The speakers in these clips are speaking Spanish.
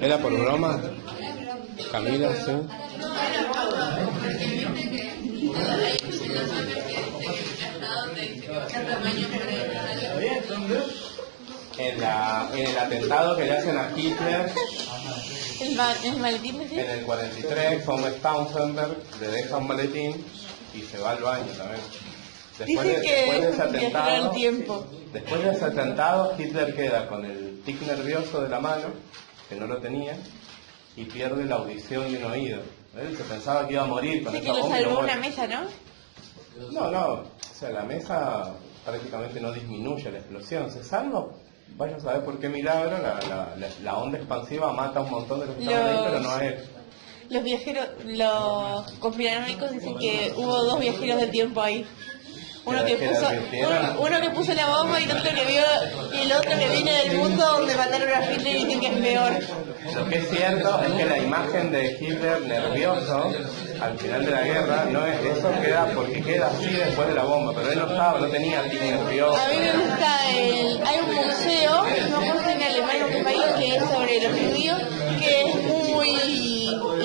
¿Era por broma? Camila, sí. En el atentado que le hacen a Hitler el maletín, ¿sí? en el 43, Von Stauffenberg le deja un maletín y se va al baño también. Después de ese atentado, Hitler queda con el tic nervioso de la mano, que no lo tenía, y pierde la audición de un oído. Él se pensaba que iba a morir con sí, esa que lo bomba. salvó una mesa, ¿no? No, o sea, la mesa prácticamente no disminuye la explosión, se salva. Vaya a saber por qué milagro, la onda expansiva mata a un montón de los que estaban ahí, pero no a él. Los viajeros, los conspiranoicos dicen que hubo dos viajeros del tiempo ahí. Uno que puso la bomba y el otro que vio, y el otro que viene del mundo donde mataron a Hitler y dicen que es peor. Lo que es cierto es que la imagen de Hitler nervioso al final de la guerra, no es eso, queda porque queda así después de la bomba, pero él no tenía tic nervioso. A mí me gusta hay un museo, no me acuerdo si en Alemania o en qué país, que es sobre los judíos, que es muy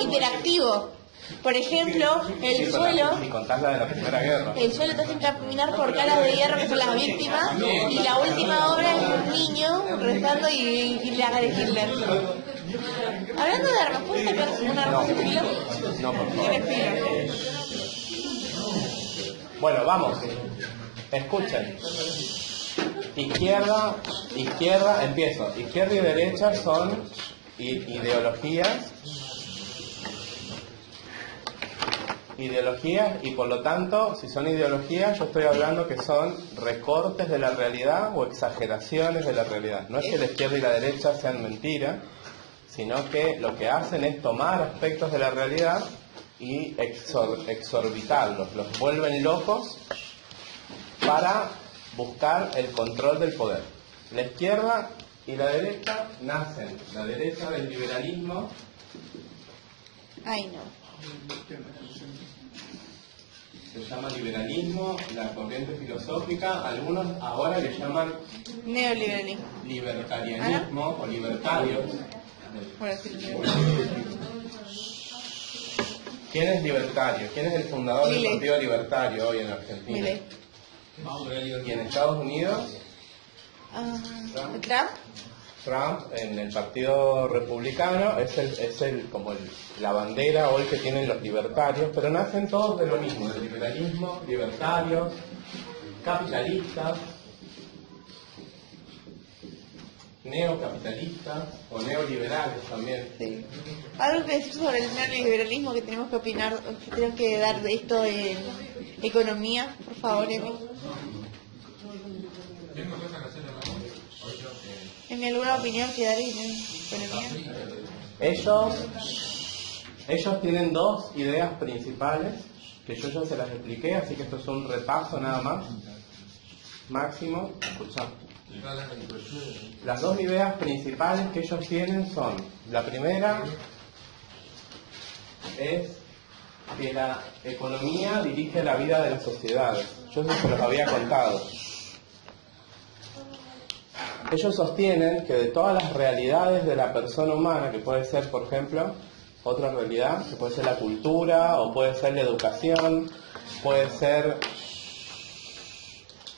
interactivo. Por ejemplo, el suelo, si contás la de la Primera Guerra, el suelo te hacen caminar por caras de hierro que son las víctimas, y la última obra es un niño rezando y le haga de Hitler. Hablando de armas, ¿puedes sacar un arma sin filo? No, por favor. Tiene filo. Bueno, vamos. Escuchen. Izquierda, empiezo. Izquierda y derecha son ideologías, y por lo tanto, si son ideologías, yo estoy hablando que son recortes de la realidad o exageraciones de la realidad. No es que la izquierda y la derecha sean mentiras, sino que lo que hacen es tomar aspectos de la realidad y exorbitarlos, los vuelven locos para buscar el control del poder. La izquierda y la derecha nacen, la derecha del liberalismo. Ay, no. Se llama liberalismo, la corriente filosófica, algunos ahora le llaman neoliberalismo, libertarianismo o libertarios. ¿Quién es libertario? ¿Quién es el fundador del Partido Libertario hoy en Argentina? Milei. ¿Y en Estados Unidos? Trump. En el Partido Republicano es la bandera hoy que tienen los libertarios, pero nacen todos de lo mismo, del liberalismo, libertarios, capitalistas, neocapitalistas o neoliberales también. Sí. Algo que decir sobre el neoliberalismo que tenemos que opinar, que tenemos que dar de esto en economía, por favor, Emi. ¿En alguna opinión que dar en economía? Ellos tienen dos ideas principales que yo ya se las expliqué, así que esto es un repaso nada más. Máximo, escuchá. Las dos ideas principales que ellos tienen son, la primera es que la economía dirige la vida de las sociedades. Yo eso se los había contado. Ellos sostienen que de todas las realidades de la persona humana, que puede ser, por ejemplo, otra realidad, que puede ser la cultura, o puede ser la educación, puede ser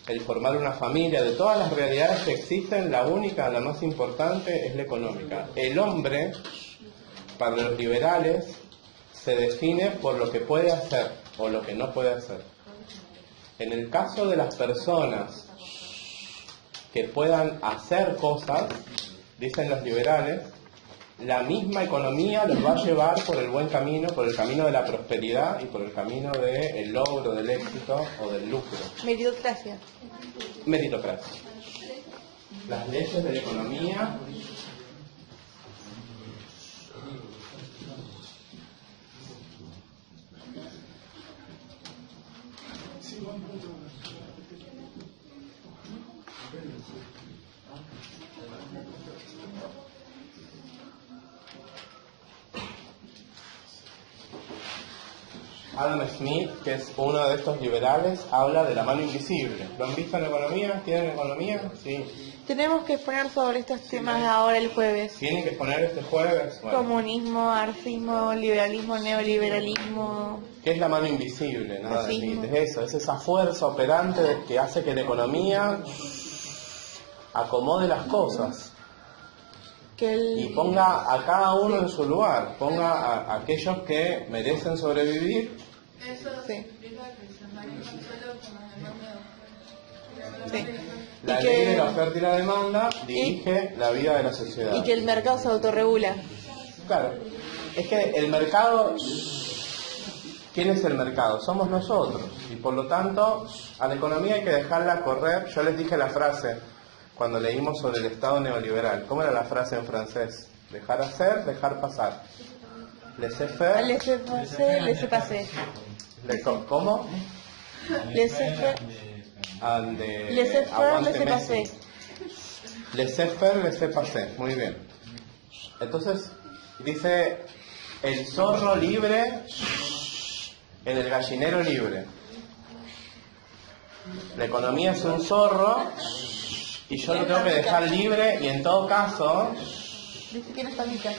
el formar una familia, de todas las realidades que existen, la única, la más importante, es la económica. El hombre, para los liberales, se define por lo que puede hacer o lo que no puede hacer. En el caso de las personas que puedan hacer cosas, dicen los liberales, la misma economía los va a llevar por el buen camino, por el camino de la prosperidad y por el camino del logro, del éxito o del lucro. Meritocracia. Las leyes de la economía Adam Smith, que es uno de estos liberales, habla de la mano invisible. ¿Lo han visto en economía? ¿Tienen economía? Sí. Tenemos que exponer sobre estos temas ahora el jueves. ¿Tienen que exponer este jueves? Bueno. Comunismo, marxismo, liberalismo, neoliberalismo. ¿Qué es la mano invisible? Nada de Fascismo. es eso, es esa fuerza operante que hace que la economía acomode las cosas y ponga a cada uno en su lugar, ponga a aquellos que merecen sobrevivir. Sí. Sí. La ley de la oferta y la demanda dirige la vida de la sociedad. Y que el mercado se autorregula. Claro, es que el mercado, ¿quién es el mercado? Somos nosotros. Y por lo tanto, a la economía hay que dejarla correr. Yo les dije la frase cuando leímos sobre el Estado neoliberal. ¿Cómo era la frase en francés? Dejar hacer, dejar pasar. Laissez-faire. Laissez-passer, laissez-passer. ¿Cómo? Laissez-faire, laissez-faire, laissez-passer. Laissez-faire, laissez-passer. Muy bien. Entonces, dice, el zorro libre en el gallinero libre. La economía es un zorro y yo lo tengo que dejar libre y en todo caso... Dice que no está mica.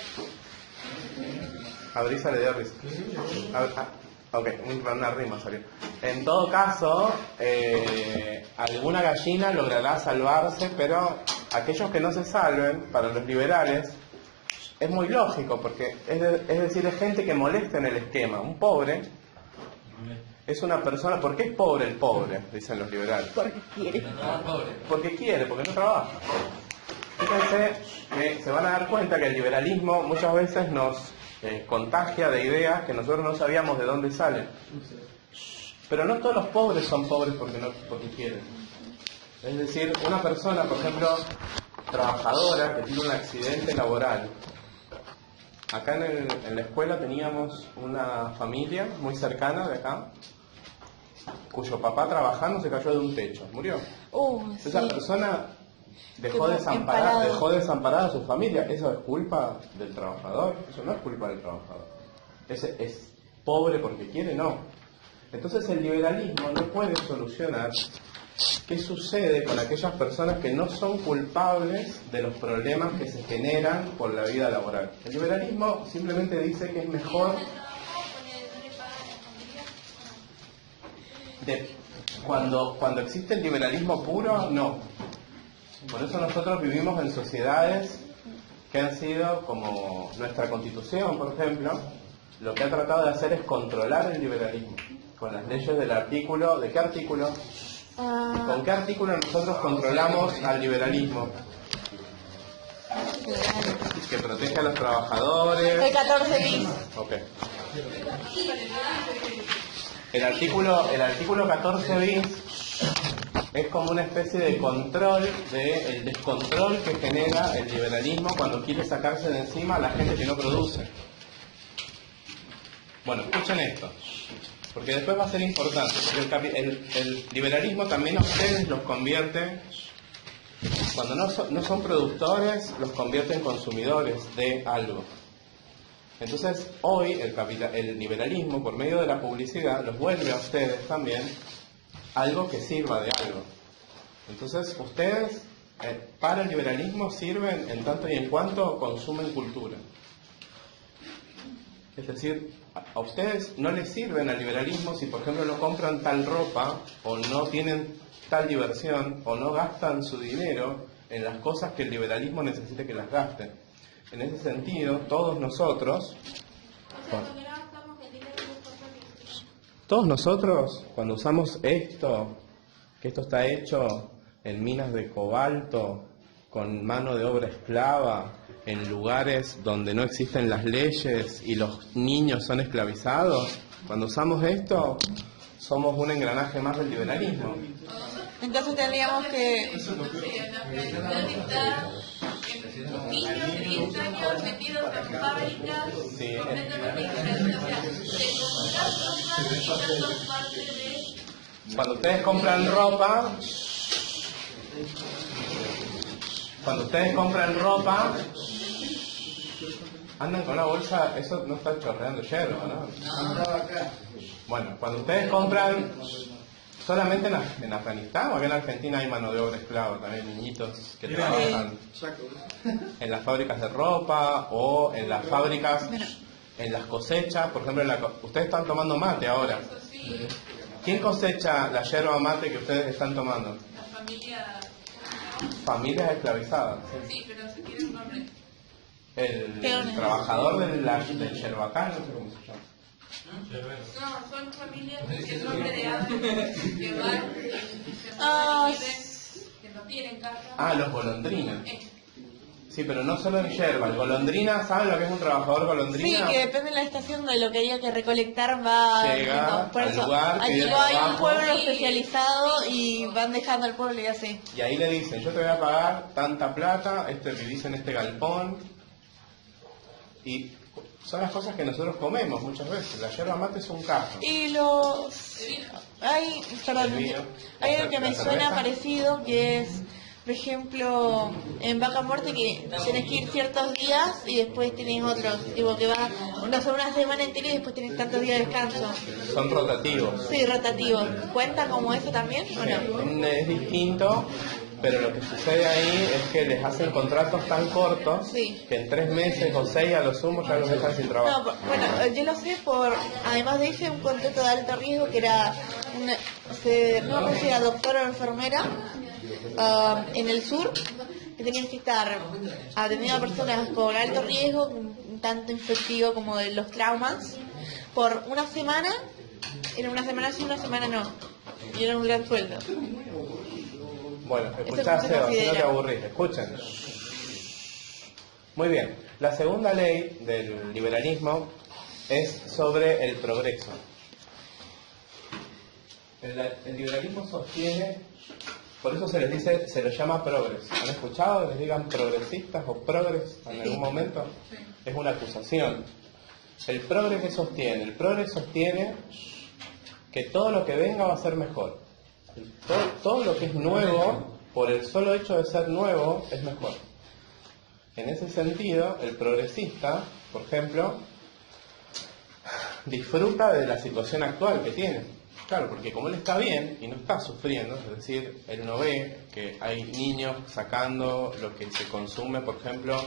A Brisa le dio risa. Ok, una rima salió. En todo caso, alguna gallina logrará salvarse, pero aquellos que no se salven, para los liberales, es muy lógico, porque es decir, es gente que molesta en el esquema. Un pobre es una persona... ¿Por qué es pobre el pobre? Dicen los liberales. Porque quiere. Porque quiere, porque no trabaja. Fíjense que se van a dar cuenta que el liberalismo muchas veces nos contagia de ideas que nosotros no sabíamos de dónde salen. Pero no todos los pobres son pobres porque quieren. Es decir, una persona, por ejemplo, trabajadora que tiene un accidente laboral. Acá en la escuela teníamos una familia muy cercana de acá, cuyo papá trabajando se cayó de un techo, murió. Esa persona dejó desamparada a su familia. ¿Eso es culpa del trabajador? Eso no es culpa del trabajador. ¿Es pobre porque quiere? No. Entonces el liberalismo no puede solucionar qué sucede con aquellas personas que no son culpables de los problemas que se generan por la vida laboral. El liberalismo simplemente dice que es mejor cuando existe el liberalismo puro, no. Por eso nosotros vivimos en sociedades que han sido, como nuestra Constitución, por ejemplo, lo que ha tratado de hacer es controlar el liberalismo, con las leyes del artículo... ¿De qué artículo? ¿Con qué artículo nosotros controlamos al liberalismo? Que protege a los trabajadores... El 14 bis. Ok. El artículo 14 bis es como una especie de control del descontrol que genera el liberalismo cuando quiere sacarse de encima a la gente que no produce. Bueno, escuchen esto, porque después va a ser importante, porque el liberalismo también a ustedes los convierte, cuando no son productores, los convierte en consumidores de algo. Entonces, hoy el liberalismo, por medio de la publicidad, los vuelve a ustedes también algo que sirva de algo. Entonces, ustedes, para el liberalismo, sirven en tanto y en cuanto consumen cultura. Es decir, a ustedes no les sirven al liberalismo si, por ejemplo, no compran tal ropa, o no tienen tal diversión, o no gastan su dinero en las cosas que el liberalismo necesita que las gasten. En ese sentido, todos nosotros, cuando usamos esto, que esto está hecho en minas de cobalto, con mano de obra esclava, en lugares donde no existen las leyes y los niños son esclavizados, cuando usamos esto, somos un engranaje más del liberalismo. Entonces tendríamos que... Niños de 10 años metidos en fábricas Cuando ustedes compran ropa, andan con una bolsa, eso no está chorreando hierba, ¿no? Bueno, cuando ustedes compran ¿Solamente en Afganistán o acá en Argentina hay mano de obra esclava, también niñitos que trabajan en las fábricas de ropa o en las fábricas, en las cosechas? Por ejemplo, ustedes están tomando mate ahora. ¿Quién cosecha la yerba mate que ustedes están tomando? La familia... Familias esclavizadas. Sí, pero se tiene un nombre. El trabajador del yerbacán, no sé cómo se llama. No, son familias que el nombre de Adam, que van, que no tienen casa. Ah, los golondrinas. Sí, pero no solo en yerba. El golondrina, ¿saben lo que es un trabajador golondrina? Sí, que depende de la estación de lo que haya que recolectar va... Llega por al eso, lugar, allí pide hay un trabajo. pueblo especializado y van dejando al pueblo y así. Y ahí le dicen, yo te voy a pagar tanta plata, vivís en este galpón. Y son las cosas que nosotros comemos muchas veces. La yerba mate es un caso. Y los... Perdón, hay algo que me suena parecido que es... Por ejemplo, en Vaca Muerte que tenés que ir ciertos días y después tenés otros, tipo que vas una semana entera y después tenés tantos días de descanso. Son rotativos. Sí, rotativos. ¿Cuenta como eso también o no? Es distinto, pero lo que sucede ahí es que les hacen contratos tan cortos Sí. que en 3 meses o 6 a lo sumo ya los dejan sin trabajo. No, bueno, yo lo sé además de ese, un contrato de alto riesgo que era, no sé si era doctora o enfermera, en el sur, que tenías que estar atendiendo a personas con alto riesgo, un tanto infectivo como de los traumas, por una semana, era una semana sí, una semana no, y era un gran sueldo. Bueno, Eso escuchá, se Seba, si no te considera. aburrís, escuchen. Muy bien, la segunda ley del liberalismo es sobre el progreso. El liberalismo sostiene, por eso se les dice, se les llama progres. ¿Han escuchado que les digan progresistas o progres en algún momento? Es una acusación. ¿El progre que sostiene? El progre sostiene que todo lo que venga va a ser mejor. Todo lo que es nuevo, por el solo hecho de ser nuevo, es mejor. En ese sentido, el progresista, por ejemplo, disfruta de la situación actual que tiene. Claro, porque como él está bien y no está sufriendo, es decir, él no ve que hay niños sacando lo que se consume, por ejemplo,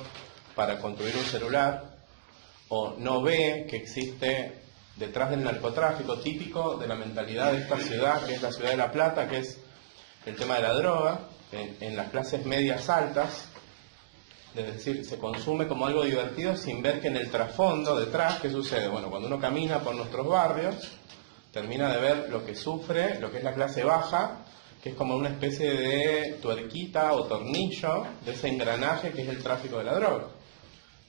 para construir un celular, o no ve que existe detrás del narcotráfico típico de la mentalidad de esta ciudad, que es la ciudad de La Plata, que es el tema de la droga, en las clases medias altas, es decir, se consume como algo divertido sin ver que en el trasfondo, detrás, ¿qué sucede? Bueno, cuando uno camina por nuestros barrios, termina de ver lo que sufre, lo que es la clase baja, que es como una especie de tuerquita o tornillo de ese engranaje que es el tráfico de la droga.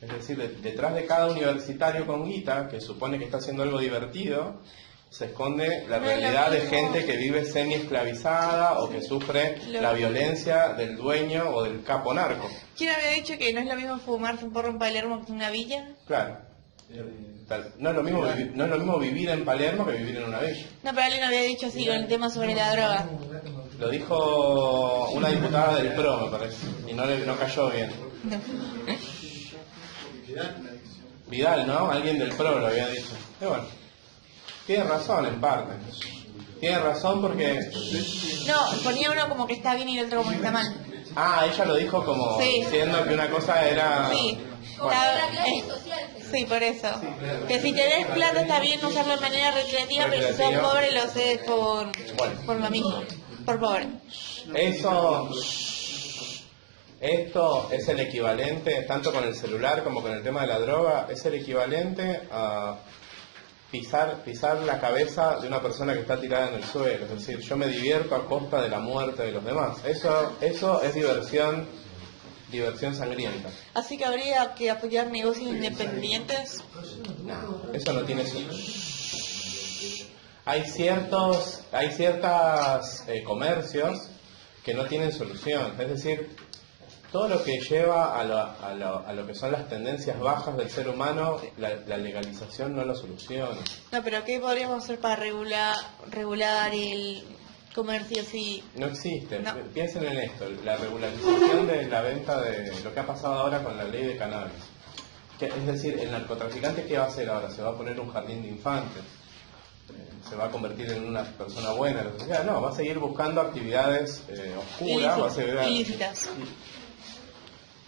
Es decir, detrás de cada universitario con guita, que supone que está haciendo algo divertido, se esconde la realidad de gente que vive semi-esclavizada o que sufre la violencia del dueño o del capo narco. ¿Quién había dicho que no es lo mismo fumarse un porro en Palermo que en una villa? Claro. No es lo mismo vivir en Palermo que vivir en una villa. No, pero alguien había dicho así con el tema sobre la droga. Lo dijo una diputada del PRO, me parece, y no cayó bien. No. Vidal, ¿no? Alguien del PRO lo había dicho. Y bueno, tiene razón en parte. Tiene razón porque... No, ponía uno como que está bien y el otro como que está mal. Ah, ella lo dijo como diciendo que una cosa era... Sí, Bueno. sí, por eso. Que si tenés plata está bien usarlo de manera recreativa, pero si sos pobre lo haces por lo mismo, por pobre. Esto es el equivalente, tanto con el celular como con el tema de la droga, es el equivalente a pisar la cabeza de una persona que está tirada en el suelo. Es decir, yo me divierto a costa de la muerte de los demás. Eso es diversión sangrienta. Así que habría que apoyar negocios independientes. No, eso no tiene sentido. Hay ciertos comercios que no tienen solución. Es decir, todo lo que lleva a lo que son las tendencias bajas del ser humano, la legalización no lo soluciona. No, pero ¿qué podríamos hacer para regular el comercio así? No existe. No. Piensen en esto, la regularización de la venta de lo que ha pasado ahora con la ley de cannabis. Es decir, el narcotraficante, ¿qué va a hacer ahora? Se va a poner un jardín de infantes. se va a convertir en una persona buena en la sociedad. No, va a seguir buscando actividades oscuras, va a seguir... ilícitas.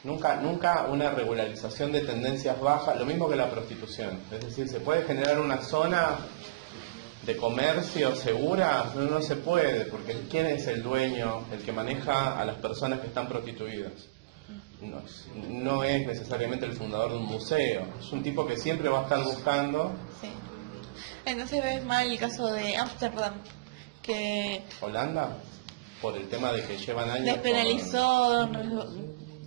Nunca una regularización de tendencias bajas, lo mismo que la prostitución. Es decir, ¿se puede generar una zona de comercio segura? No se puede, porque ¿quién es el dueño, el que maneja a las personas que están prostituidas? No es necesariamente el fundador de un museo, es un tipo que siempre va a estar buscando... Sí. Entonces ves mal el caso de Ámsterdam, que... ¿Holanda? Por el tema de que llevan años... despenalizó,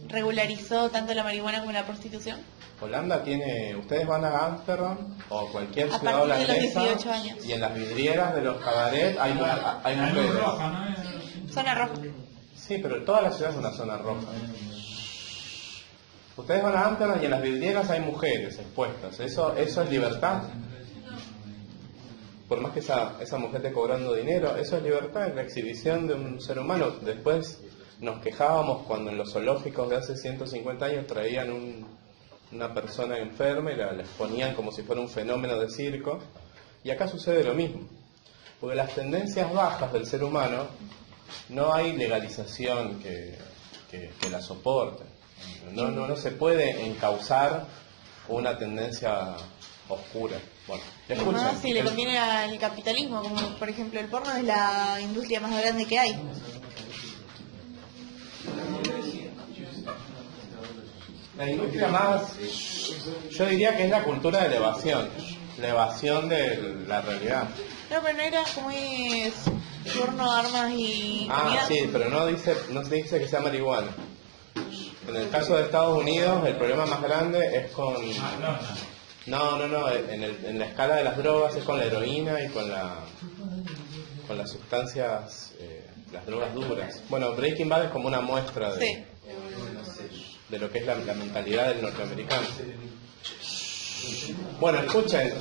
regularizó tanto la marihuana como la prostitución. Holanda tiene... Ustedes van a Ámsterdam o cualquier A ciudad partir de los holandesa 18 años. y en las vidrieras de los cabarets hay mujeres. Zona roja. Sí, pero toda la ciudad es una zona roja. Ustedes van a Ámsterdam y en las vidrieras hay mujeres expuestas. ¿Eso es libertad? Por más que esa mujer esté cobrando dinero, eso es libertad, es la exhibición de un ser humano. Después nos quejábamos cuando en los zoológicos de hace 150 años traían una persona enferma y la exponían como si fuera un fenómeno de circo. Y acá sucede lo mismo. Porque las tendencias bajas del ser humano no hay legalización que la soporte. No se puede encauzar una tendencia oscura. Bueno, escuchen. Además, si le conviene al capitalismo, como por ejemplo el porno es la industria más grande que hay. La industria más, yo diría que es la cultura de la evasión de la realidad. No, pero no era como es porno, armas y comida. Sí, pero no se dice que sea marihuana. En el caso de Estados Unidos, el problema más grande es con... No, en la escala de las drogas es con la heroína y con las sustancias, las drogas duras. Bueno, Breaking Bad es como una muestra de lo que es la mentalidad del norteamericano. Bueno, escuchen,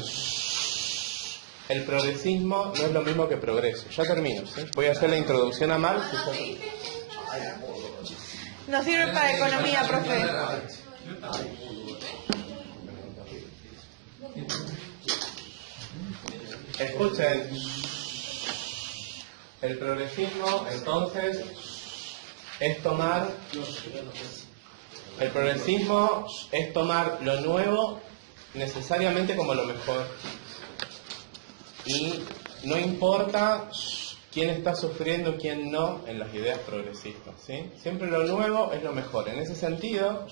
el progresismo no es lo mismo que progreso. Ya termino, ¿sí? Voy a hacer la introducción a Marx. No sirve para economía, profe. Escuchen, el progresismo entonces es tomar lo nuevo necesariamente como lo mejor y no importa quién está sufriendo, quién no en las ideas progresistas, ¿sí? Siempre lo nuevo es lo mejor. En ese sentido,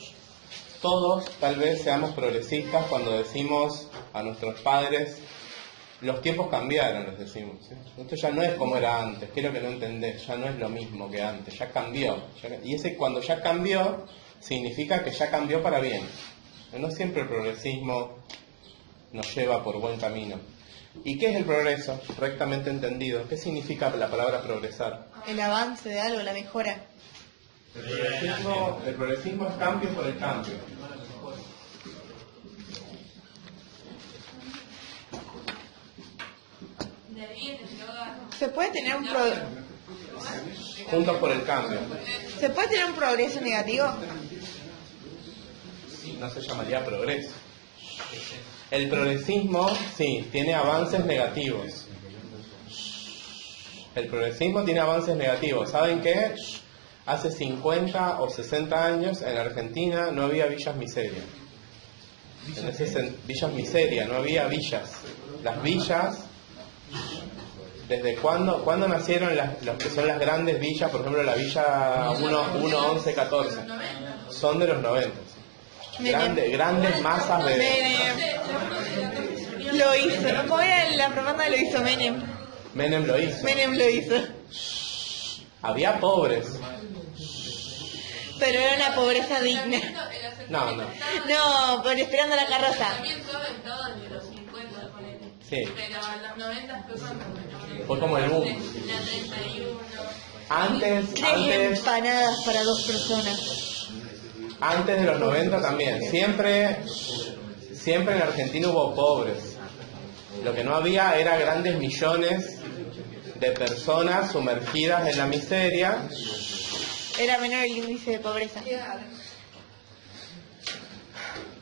todos tal vez seamos progresistas cuando decimos a nuestros padres: los tiempos cambiaron, les decimos, ¿sí? Esto ya no es como era antes, que es lo que no entendés, ya no es lo mismo que antes, ya cambió. Y cuando ya cambió, significa que ya cambió para bien. No siempre el progresismo nos lleva por buen camino. ¿Y qué es el progreso, rectamente entendido? ¿Qué significa la palabra progresar? El avance de algo, la mejora. El progresismo es cambio por el cambio. ¿Se puede tener un Juntos por el cambio. ¿Se puede tener un progreso negativo? No se llamaría progreso. El progresismo, sí, tiene avances negativos. El progresismo tiene avances negativos. ¿Saben qué? Hace 50 o 60 años en Argentina no había villas miseria. Villas miseria, no había villas. Las villas, ¿desde cuándo nacieron los que son las grandes villas? Por ejemplo, la villa 1, 11, 14. Son de los 90. Grandes masas de... Lo hizo. ¿Cómo era la propaganda? Lo hizo Menem. Menem lo hizo. Menem lo hizo. Había pobres. Pero era una pobreza digna. No. No, por esperando la carroza. También suben todos de los 50, ponele. Sí. Pero a los 90 fue cuando Fue como el boom. la 31. Antes 3 empanadas para 2 personas. Antes de los 90 también. Siempre en Argentina hubo pobres. Lo que no había era grandes millones de personas sumergidas en la miseria. Era menor el índice de pobreza.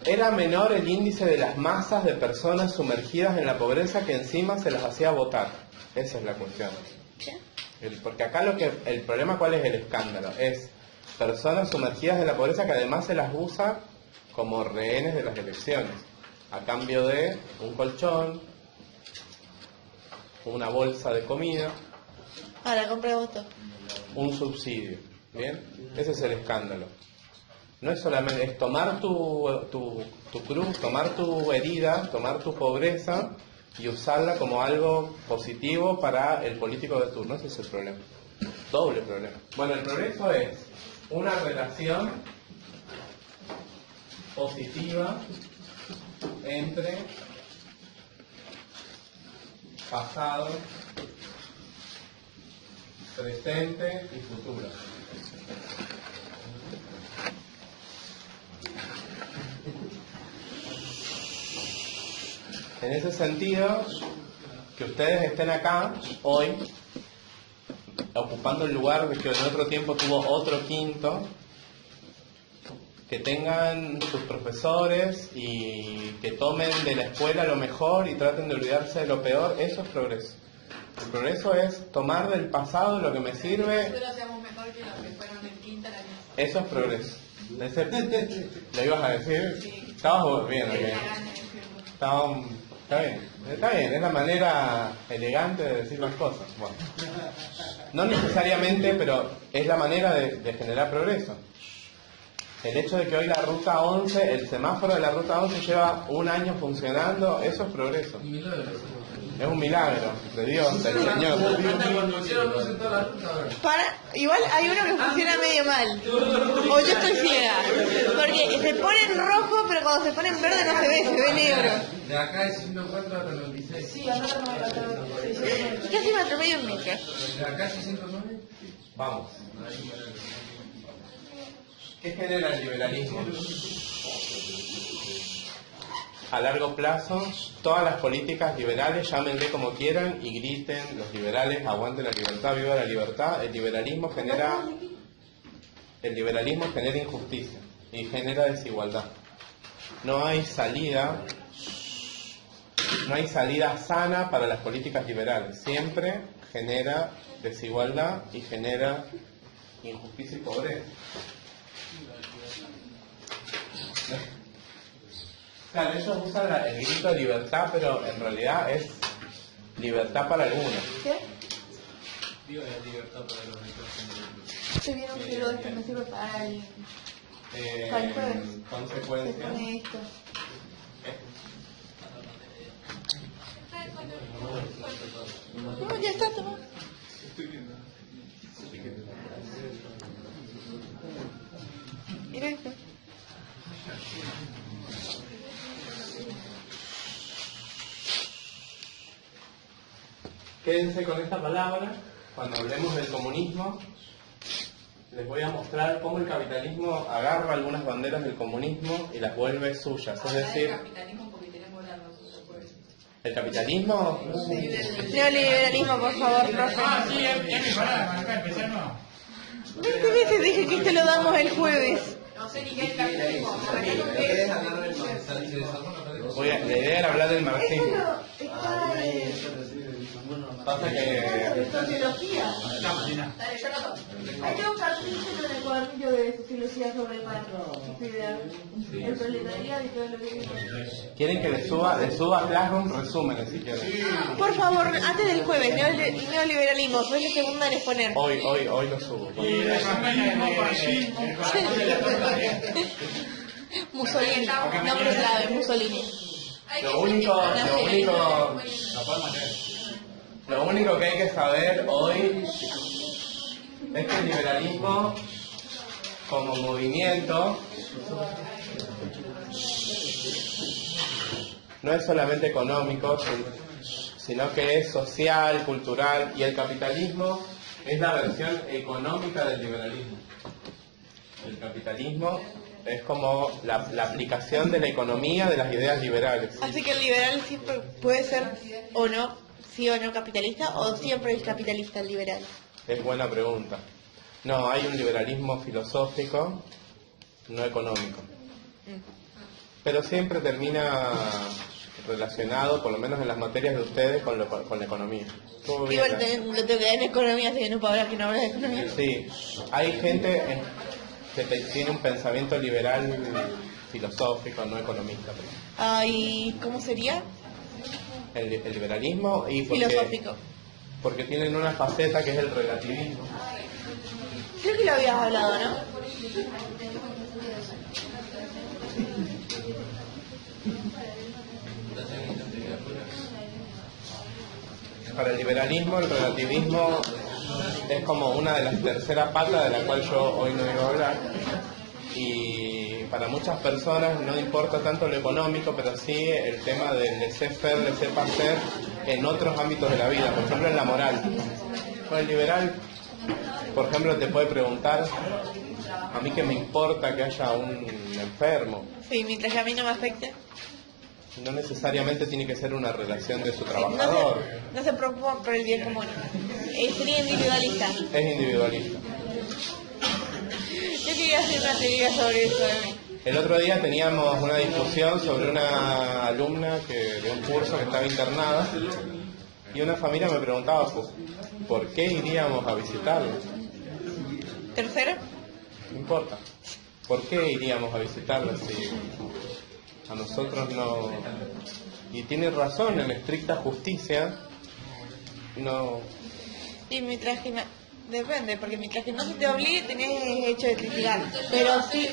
Era menor el índice de las masas de personas sumergidas en la pobreza que encima se las hacía votar. Esa es la cuestión. Porque acá el problema, ¿cuál es el escándalo? Es personas sumergidas en la pobreza que además se las usa como rehenes de las elecciones, a cambio de un colchón, una bolsa de comida, la compra de votos. un subsidio. ¿Bien? Ese es el escándalo. No es solamente, es tomar tu cruz, tomar tu herida, tomar tu pobreza y usarla como algo positivo para el político de turno. Ese es el problema. Doble problema. Bueno, el progreso es una relación positiva entre pasado, presente y futuro. En ese sentido, que ustedes estén acá hoy, ocupando el lugar que en otro tiempo tuvo otro quinto, que tengan sus profesores y que tomen de la escuela lo mejor y traten de olvidarse de lo peor, eso es progreso. El progreso es tomar del pasado lo que me sirve. Nosotros hacemos mejor que los que fueron en quinta la misma. Eso es progreso. ¿Lo ibas a decir? Sí. Estabas bien, ok. Está bien, es la manera elegante de decir las cosas. Bueno, no necesariamente, pero es la manera de generar progreso. El hecho de que hoy la ruta 11, el semáforo de la ruta 11 lleva un año funcionando, eso es progreso. Es un milagro de Dios, del Señor. Igual hay uno que funciona medio mal. O yo estoy ciega. Porque se pone en rojo, pero cuando se pone en verde no se ve negro. De acá es 104 hasta 96. Sí, Casi me atropello un micro. De acá es 109. Vamos. ¿Qué genera el liberalismo? A largo plazo, todas las políticas liberales, llámenle como quieran y griten, los liberales, aguanten la libertad, viva la libertad. El liberalismo genera injusticia y genera desigualdad. No hay salida sana para las políticas liberales. Siempre genera desigualdad y genera injusticia y pobreza. Claro, ellos usan el grito de libertad, pero en realidad es libertad para algunos. ¿Qué? Digo, es libertad para los ricos. Se vieron que lo de me sirve para el jueves. Consecuencia. Se pone esto. No, ya está, toma. Mira esto. Quédense con esta palabra. Cuando hablemos del comunismo, les voy a mostrar cómo el capitalismo agarra algunas banderas del comunismo y las vuelve suyas. Es decir, ¿el capitalismo? Neoliberalismo, por favor, profe. Sí, ya me pará, acá empezamos. 20 veces dije que esto lo damos el jueves. No sé ni qué es el capitalismo. La idea era hablar del marxismo. Pasa que... Sociología. Dale, yo no. Hay que buscar en el cuadernillo de sociología sobre Marx, el proletariado y todo lo que dice. ¿Quieren que les suba a Classroom resúmenes si quieren? Por favor, antes del jueves, neoliberalismo, soy la segunda en exponer. Hoy lo subo. Mussolini, nombre clave, Mussolini. Lo único que hay que saber hoy es que el liberalismo como movimiento no es solamente económico, sino que es social, cultural, y el capitalismo es la versión económica del liberalismo. El capitalismo es como la aplicación de la economía de las ideas liberales. Así que el liberal siempre puede ser o no, sí o no capitalista, o siempre es capitalista el liberal. Es buena pregunta. No, hay un liberalismo filosófico, no económico. pero siempre termina relacionado, por lo menos en las materias de ustedes, con la economía. Todo bien, Igual lo tengo que dar en economía, así que no puedo hablar que no hablas de economía. sí, hay gente que tiene un pensamiento liberal filosófico, no economista. ¿Y cómo sería? El liberalismo y Filosófico. porque tienen una faceta que es el relativismo. Creo que lo habías hablado, ¿no? Para el liberalismo, el relativismo es como una de las terceras patas de la cual yo hoy no iba a hablar. Y para muchas personas no importa tanto lo económico, pero sí el tema del laissez-faire, laissez-passer en otros ámbitos de la vida, por ejemplo en la moral. Con el liberal, por ejemplo, te puede preguntar, a mí qué me importa que haya un enfermo. Sí, mientras que a mí no me afecte. No necesariamente tiene que ser una relación de su trabajador. No se preocupan por el bien común. Sería individualista. Es individualista. Yo quería hacer una teoría sobre eso de mí. El otro día teníamos una discusión sobre una alumna de un curso que estaba internada y una familia me preguntaba ¿por qué iríamos a visitarla? ¿Tercero? No importa. ¿Por qué iríamos a visitarla si a nosotros no? Y tiene razón, en estricta justicia no. Y mientras que depende, porque mientras que no se te obligue tenés hecho de criticar. Pero sí.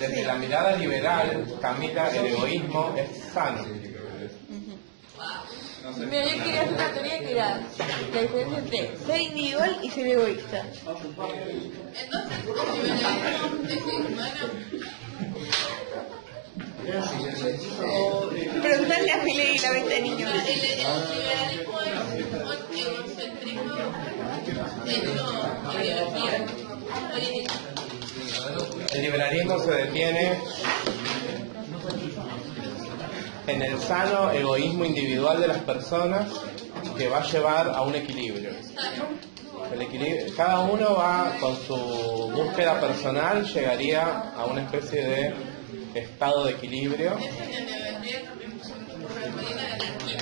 Desde la mirada liberal, Camila, el egoísmo es sano. Mira, yo quería hacer una teoría que era la diferencia entre ser individual y ser egoísta. Entonces, el liberalismo es humano. Preguntarle a Milei la venta de niños. El liberalismo es egocéntrico, ideología política. El liberalismo se detiene en el sano egoísmo individual de las personas que va a llevar a un equilibrio. Cada uno va con su búsqueda personal, llegaría a una especie de estado de equilibrio. Eso es donde vendría correspondiendo a la anarquía,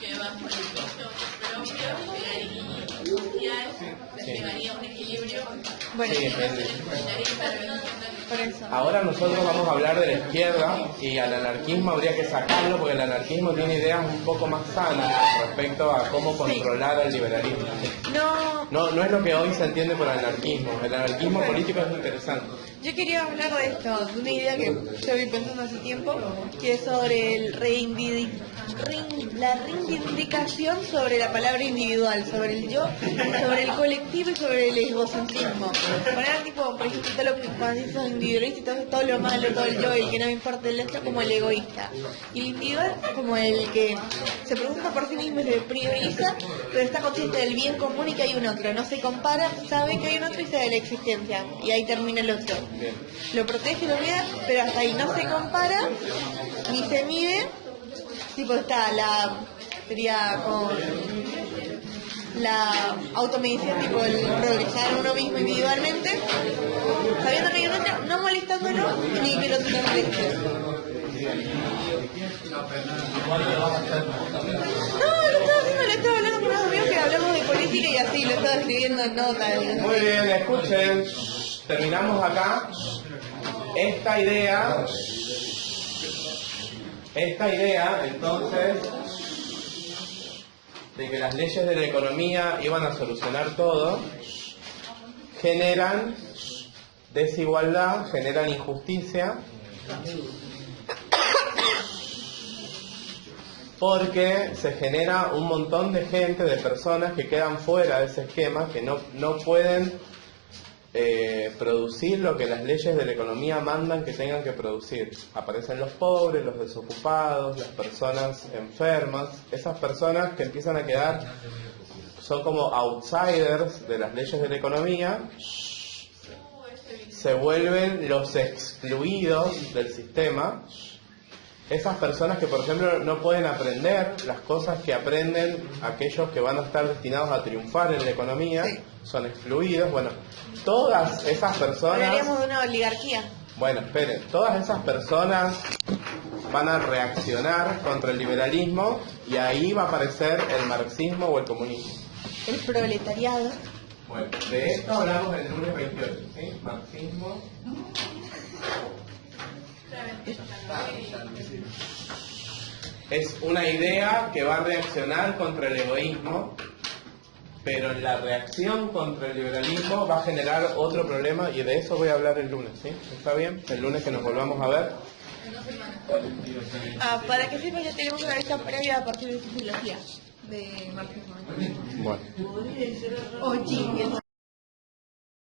que va por el gozo propio, llegaría a un equilibrio. Bueno, Sí, por eso. ahora nosotros vamos a hablar de la izquierda y al anarquismo habría que sacarlo porque el anarquismo tiene ideas un poco más sanas respecto a cómo controlar al liberalismo. No es lo que hoy se entiende por anarquismo. El anarquismo político es interesante. Yo quería hablar de esto, de una idea que yo vi pensando hace tiempo, que es sobre la reivindicación sobre la palabra individual, sobre el yo, sobre el colectivo y sobre el egocentrismo. Poner tipo, por ejemplo, todo lo que cuando dices individualista, todo lo malo, todo el yo, el que no me importa el otro, como el egoísta. Y el individual como el que se preocupa por sí mismo y se prioriza, pero está consciente del bien común y que hay un otro. No se compara, sabe que hay un otro y sabe de la existencia. Y ahí termina el otro. Bien. Lo protege, lo cuida, pero hasta ahí no se compara ni se mide. Tipo sería con la automedición, tipo el progresar uno mismo individualmente, sabiendo que hay un otro, no molestándolo ni que lo otro te moleste. No, lo estaba hablando con unos amigos que hablamos de política y así, lo estaba escribiendo en notas. Muy bien, escuchen. Terminamos acá. Esta idea, entonces, de que las leyes de la economía iban a solucionar todo, generan desigualdad, generan injusticia, porque se genera un montón de gente, de personas que quedan fuera de ese esquema, que no pueden producir lo que las leyes de la economía mandan que tengan que producir. Aparecen los pobres, los desocupados, las personas enfermas, esas personas que empiezan a quedar, son como outsiders de las leyes de la economía, se vuelven los excluidos del sistema. Esas personas que, por ejemplo, no pueden aprender las cosas que aprenden aquellos que van a estar destinados a triunfar en la economía, Sí. son excluidos. Bueno, todas esas personas... Hablaríamos de una oligarquía. Bueno, esperen, todas esas personas van a reaccionar contra el liberalismo y ahí va a aparecer el marxismo o el comunismo. El proletariado. Bueno, de esto hablamos en el lunes 28, ¿sí? Marxismo. Es una idea que va a reaccionar contra el egoísmo, pero en la reacción contra el liberalismo va a generar otro problema y de eso voy a hablar el lunes, ¿sí? ¿Está bien? El lunes que nos volvamos a ver. Para que sepan, ya tenemos una lista previa a partir de su filosofía de marxismo. Bueno. Oye,